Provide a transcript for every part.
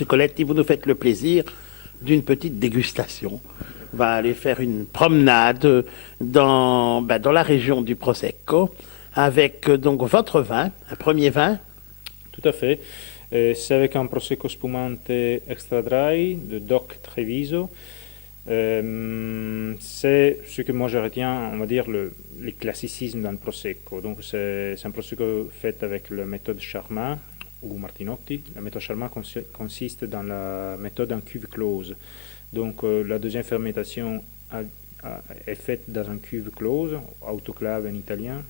M. Coletti, vous nous faites le plaisir d'une petite dégustation. On va aller faire une promenade dans la région du Prosecco avec donc votre vin, un premier vin. Tout à fait. C'est avec un Prosecco spumante extra dry de Doc Treviso. C'est ce que moi je retiens, on va dire, les classicismes dans le Prosecco. Donc c'est un Prosecco fait avec la méthode Charmat ou Martinotti. La méthode Charmat consiste dans la méthode en cuve close. Donc la deuxième fermentation est faite dans une cuve close, autoclave en italien.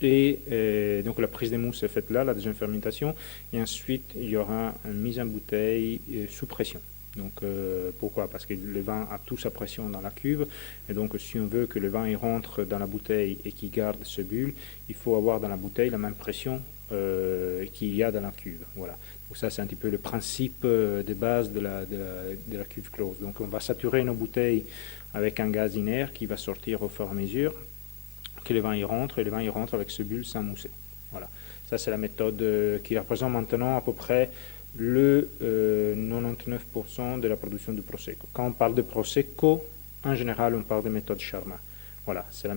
Et donc la prise de mousse est faite là, la deuxième fermentation. Et ensuite, il y aura une mise en bouteille sous pression. Donc pourquoi? Parce que le vin a toute sa pression dans la cuve, et donc si on veut que le vin il rentre dans la bouteille et qu'il garde ce bulle, il faut avoir dans la bouteille la même pression qu'il y a dans la cuve. Voilà. Donc ça c'est un petit peu le principe de base de la cuve close. Donc on va saturer nos bouteilles avec un gaz inert qui va sortir au fur et à mesure que le vin y rentre, et le vin y rentre avec ce bulle sans mousser. Voilà. Ça c'est la méthode qui représente maintenant à peu près le 99% de la production de Prosecco. Quand on parle de Prosecco, en général, on parle de méthode Charmat. Voilà, c'est une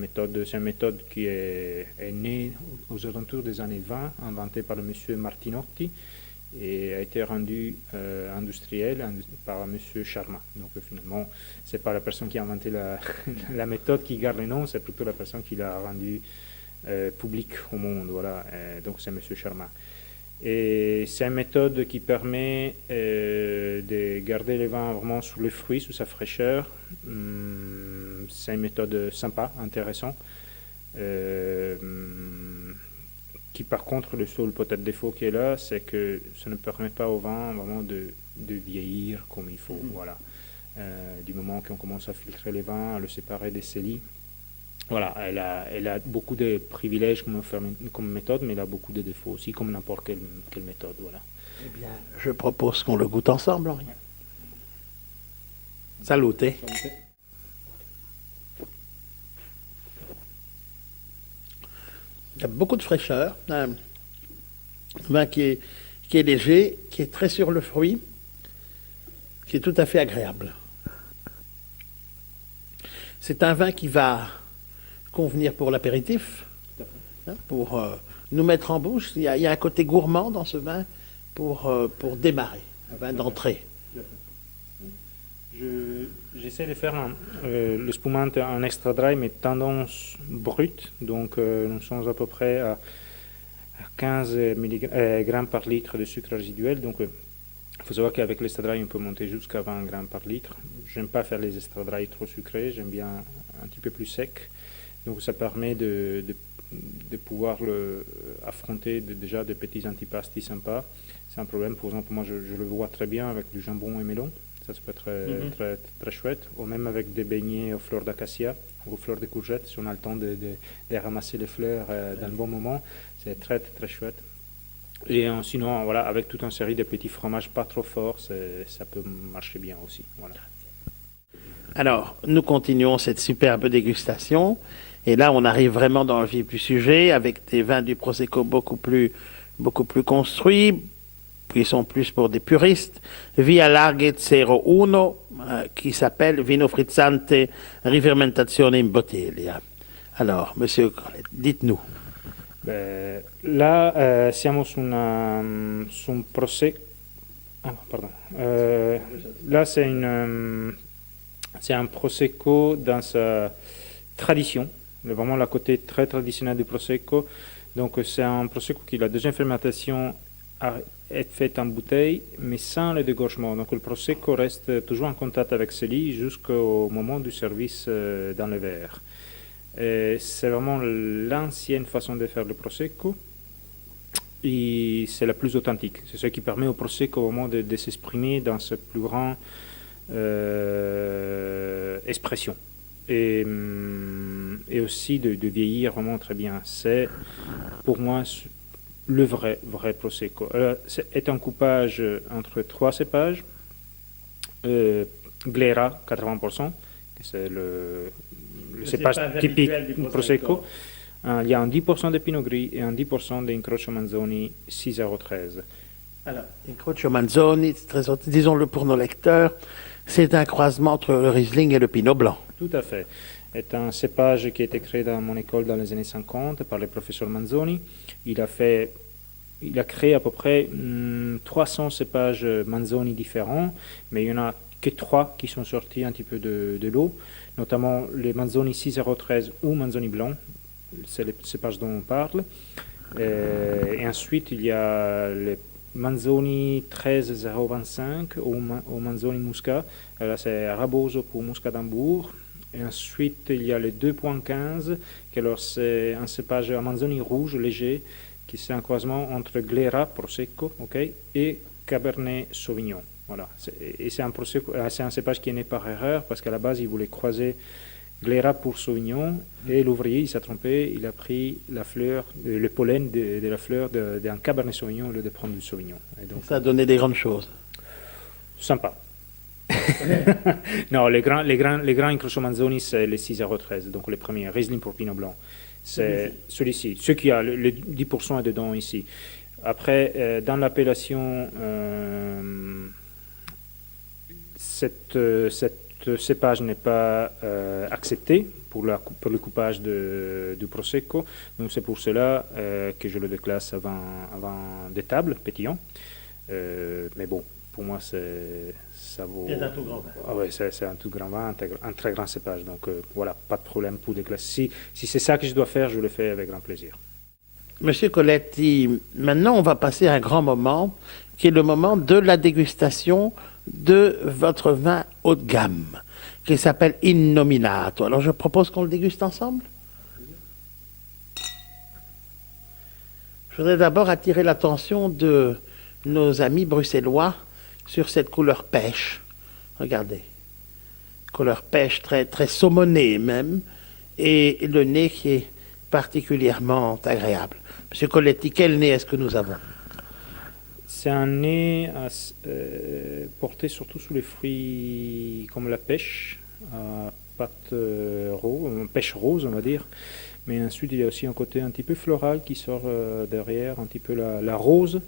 méthode qui est née aux alentours des années 20, inventée par le monsieur Martinotti, et a été rendue industrielle par monsieur Charmat. Donc finalement, c'est pas la personne qui a inventé la méthode qui garde le nom, c'est plutôt la personne qui l'a rendue publique au monde. Voilà, donc c'est monsieur Charmat. Et c'est une méthode qui permet de garder le vin vraiment sous les fruits, sous sa fraîcheur. C'est une méthode sympa, intéressante, qui par contre, le seul peut-être défaut qui est là, c'est que ça ne permet pas au vin vraiment de vieillir comme il faut. Voilà. Du moment qu'on commence à filtrer les vins, à le séparer des scellés. Voilà, elle a beaucoup de privilèges comme méthode, mais elle a beaucoup de défauts aussi, comme n'importe quelle méthode. Voilà. Eh bien, je propose qu'on le goûte ensemble, Henri. Salute. Il y a beaucoup de fraîcheur. Un vin qui est léger, qui est très sur le fruit, qui est tout à fait agréable. C'est un vin qui va convenir pour l'apéritif, pour nous mettre en bouche. Il y a un côté gourmand dans ce vin pour démarrer, un vin d'entrée. J'essaie de faire le spumante en extra dry, mais tendance brute. Donc nous sommes à peu près à 15 grammes par litre de sucre résiduel. Donc il faut savoir qu'avec l'extra dry, on peut monter jusqu'à 20 grammes par litre. J'aime pas faire les extra dry trop sucrés, j'aime bien un petit peu plus sec. Donc ça permet de pouvoir affronter déjà des petits antipastis sympas. C'est un problème, par exemple, moi je le vois très bien avec du jambon et melon. Ça peut être très, très chouette. Ou même avec des beignets aux fleurs d'acacia ou aux fleurs de courgettes, si on a le temps de ramasser les fleurs dans le bon moment. C'est très, très chouette. Et sinon, voilà, avec toute une série de petits fromages pas trop forts, ça peut marcher bien aussi. Voilà. Alors, nous continuons cette superbe dégustation. Et là, on arrive vraiment dans le vif du sujet, avec des vins du Prosecco beaucoup plus construits, qui sont plus pour des puristes. Via Larghe 01, qui s'appelle Vino Frizzante Rifermentazione in Bottiglia. Alors, monsieur, dites-nous. Là, siamo su un Prosecco. Ah, pardon. Là, c'est un Prosecco dans sa tradition, vraiment la côté très traditionnel du Prosecco. Donc c'est un Prosecco qui, la deuxième fermentation est faite en bouteille, mais sans le dégorgement. Donc le Prosecco reste toujours en contact avec ce lit jusqu'au moment du service dans le verre. C'est vraiment l'ancienne façon de faire le Prosecco, et c'est la plus authentique. C'est ce qui permet au Prosecco au moment de s'exprimer dans sa plus grande expression. Et aussi de vieillir vraiment très bien. C'est pour moi le vrai Prosecco. C'est un coupage entre 3 cépages. Glera 80%, c'est le cépage typique du Prosecco. Il y a un 10% de Pinot Gris et un 10% d'Incrocio Manzoni 6,013. Alors, Incrocio Manzoni, disons-le pour nos lecteurs, c'est un croisement entre le Riesling et le Pinot Blanc. Tout à fait. C'est un cépage qui a été créé dans mon école dans les années 50 par le professeur Manzoni. Il a créé à peu près 300 cépages Manzoni différents, mais il n'y en a que 3 qui sont sortis un petit peu de l'eau, notamment les Manzoni 6013 ou Manzoni Blanc, c'est le cépage dont on parle. Et ensuite, il y a les Manzoni 13025 ou Manzoni Muscat. Là, c'est Raboso pour Muscat d'Hambourg. Et ensuite, il y a les 2.15, qui alors c'est un cépage à Manzoni rouge léger, qui c'est un croisement entre Glera, Prosecco, et Cabernet Sauvignon. Voilà. Et c'est un cépage qui est né par erreur, parce qu'à la base, il voulait croiser Glera pour Sauvignon, et l'ouvrier, il s'est trompé, il a pris la fleur, le pollen de la fleur d'un Cabernet Sauvignon au lieu de prendre du Sauvignon. Et donc, ça a donné des grandes choses. Sympa. Non, les grands Incrocio Manzoni, c'est les 6013, donc les premiers, Riesling pour Pinot Blanc. C'est celui-ci. Ce qui a le 10% est dedans ici. Après, dans l'appellation, cette cépage n'est pas accepté pour le coupage du Prosecco. Donc c'est pour cela que je le déclasse avant des tables pétillants. Mais bon, pour moi, ça vaut... C'est un tout grand vin. Ah ouais, c'est un tout grand vin, un très grand cépage. Donc voilà, pas de problème pour déclasser. Si c'est ça que je dois faire, je le fais avec grand plaisir. Monsieur Coletti, maintenant on va passer à un grand moment, qui est le moment de la dégustation de votre vin haut de gamme, qui s'appelle Innominato. Alors je propose qu'on le déguste ensemble. Je voudrais d'abord attirer l'attention de nos amis bruxellois sur cette couleur pêche. Regardez, couleur pêche très, très saumonée même, et le nez qui est particulièrement agréable. Monsieur Coletti, quel nez est-ce que nous avons? C'est un nez porté surtout sous les fruits comme la pêche, à pâte rose, pêche rose on va dire. Mais ensuite il y a aussi un côté un petit peu floral qui sort derrière, un petit peu la rose.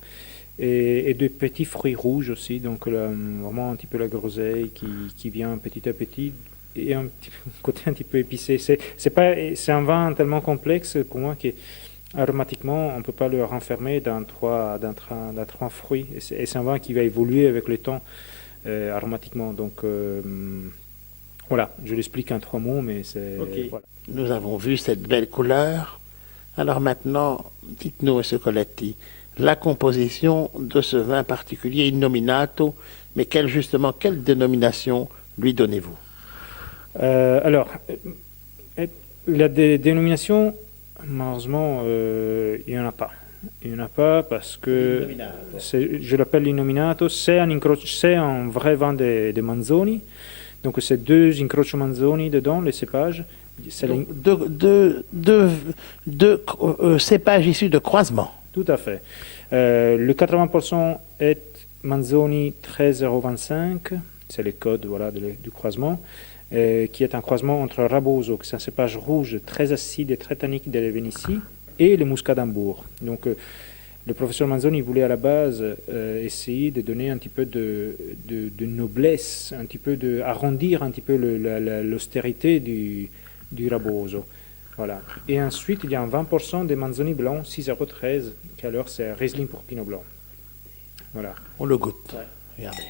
Et de petits fruits rouges aussi, donc vraiment un petit peu la groseille qui vient petit à petit, et un petit côté un petit peu épicé. C'est un vin tellement complexe pour moi qu'aromatiquement, on ne peut pas le renfermer dans trois fruits. Et c'est un vin qui va évoluer avec le temps aromatiquement. Donc voilà, je l'explique en 3 mots, mais c'est... Okay. Voilà. Nous avons vu cette belle couleur. Alors maintenant, dites-nous, M. Coletti, la composition de ce vin particulier, Innominato, mais quelle dénomination lui donnez-vous? Alors, la dénomination, malheureusement, il n'y en a pas. Il n'y en a pas parce que je l'appelle Innominato, c'est un vrai vin de Manzoni. Donc c'est 2 Incrocio Manzoni dedans, les cépages. Deux cépages issus de croisement. Tout à fait. Le 80% est Manzoni 13025, c'est le code du croisement, qui est un croisement entre Raboso, qui est un cépage rouge très acide et très tannique de la Vénétie, et le Muscat d'Hambourg. Donc le professeur Manzoni voulait à la base essayer de donner un petit peu de noblesse, un petit peu arrondir un petit peu l'austérité du Raboso. Voilà. Et ensuite, il y a un 20% de Manzoni blanc 6013, qui alors c'est Riesling pour Pinot Blanc. Voilà. On le goûte. Ouais. Regardez.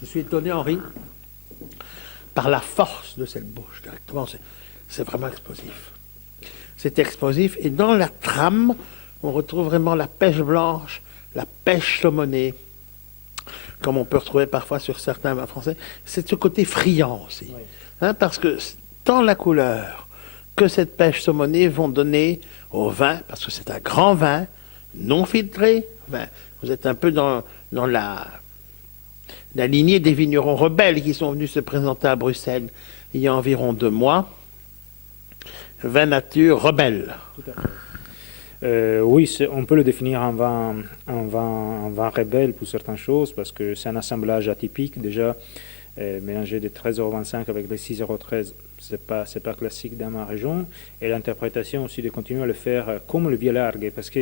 Je suis étonné, Henri, par la force de cette bouche directement. C'est vraiment explosif. C'est explosif. Et dans la trame, on retrouve vraiment la pêche blanche, la pêche saumonée, comme on peut retrouver parfois sur certains vins français. C'est ce côté friand aussi. Oui. Hein, parce que tant la couleur que cette pêche saumonée vont donner au vin, parce que c'est un grand vin, non filtré. Enfin, vous êtes un peu dans la lignée des vignerons rebelles qui sont venus se présenter à Bruxelles il y a environ 2 mois. Vin nature rebelle. Tout à fait. Oui, on peut le définir un vin rebelle pour certaines choses, parce que c'est un assemblage atypique. Déjà, mélanger des 13,25 € avec les 6,13 €, c'est pas classique dans ma région. Et l'interprétation aussi de continuer à le faire comme le Via Largue, parce qu'en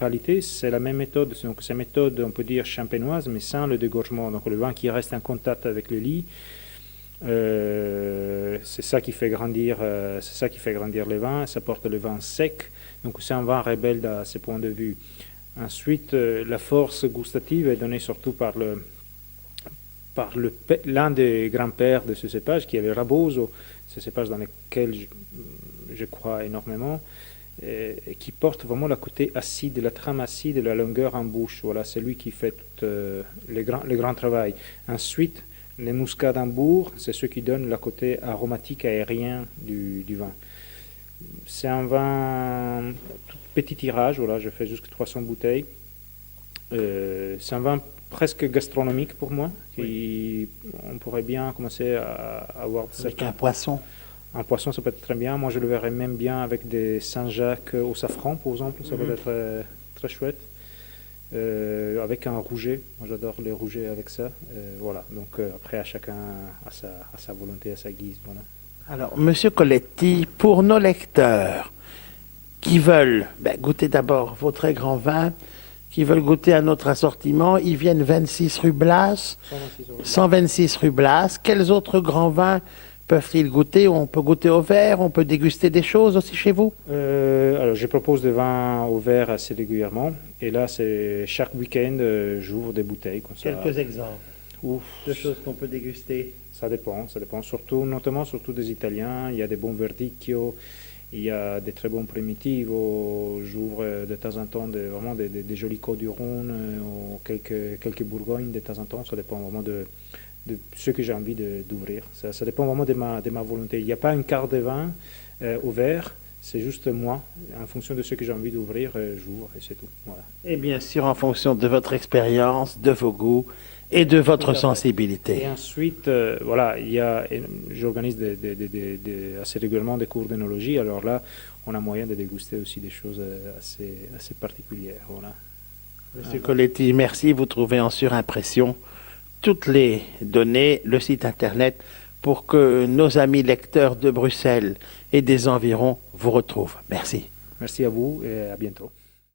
réalité, c'est la même méthode. Donc, c'est une méthode, on peut dire, champenoise, mais sans le dégorgement. Donc, le vin qui reste en contact avec le lit, c'est ça qui fait grandir le vin. Ça porte le vin sec. Donc, c'est un vin rebelle à ce point de vue. Ensuite, la force gustative est donnée surtout par l'un des grands-pères de ce cépage, qui est le Raboso, ce cépage dans lequel je crois énormément, et qui porte vraiment le côté acide, la trame acide, la longueur en bouche. Voilà, c'est lui qui fait tout le grand travail. Ensuite, les muscats d'Hambourg, c'est ceux qui donnent le côté aromatique aérien du vin. C'est un vin tout petit tirage, voilà, je fais jusqu'à 300 bouteilles. C'est un vin presque gastronomique pour moi. Oui. On pourrait bien commencer à avoir... Avec un poisson. Un poisson, ça peut être très bien. Moi, je le verrais même bien avec des Saint-Jacques au safran, par exemple. Ça peut être très chouette. Avec un rouget. Moi, j'adore les rougets avec ça. Voilà. Donc, après, à chacun à sa volonté, à sa guise. Voilà. Alors, Monsieur Colletti, pour nos lecteurs qui veulent goûter d'abord vos très grands vins, qui veulent goûter à notre assortiment, ils viennent 26 rue Blas, 126 rue Blas. Quels autres grands vins peuvent-ils goûter? On peut goûter au verre, on peut déguster des choses aussi chez vous? Alors, je propose des vins au verre assez régulièrement. Et là, c'est chaque week-end, j'ouvre des bouteilles comme ça. Quelques exemples Ouf. de choses qu'on peut déguster. Ça dépend. Notamment des Italiens. Il y a des bons Verdicchio, il y a des très bons Primitivo. J'ouvre de temps en temps vraiment des jolis Côtes du Rhône ou quelques Bourgognes de temps en temps. Ça dépend vraiment de ce que j'ai envie d'ouvrir. Ça dépend vraiment de ma volonté. Il n'y a pas une carte de vin au verre. C'est juste moi, en fonction de ce que j'ai envie d'ouvrir, j'ouvre et c'est tout. Voilà. Et bien sûr, en fonction de votre expérience, de vos goûts et de votre sensibilité. Et ensuite, voilà, j'organise assez régulièrement des cours d'œnologie. Alors là, on a moyen de déguster aussi des choses assez particulières. Voilà. Monsieur Colletti, merci. Vous trouvez en surimpression toutes les données, le site internet, pour que nos amis lecteurs de Bruxelles et des environs vous retrouvent. Merci. Merci à vous et à bientôt.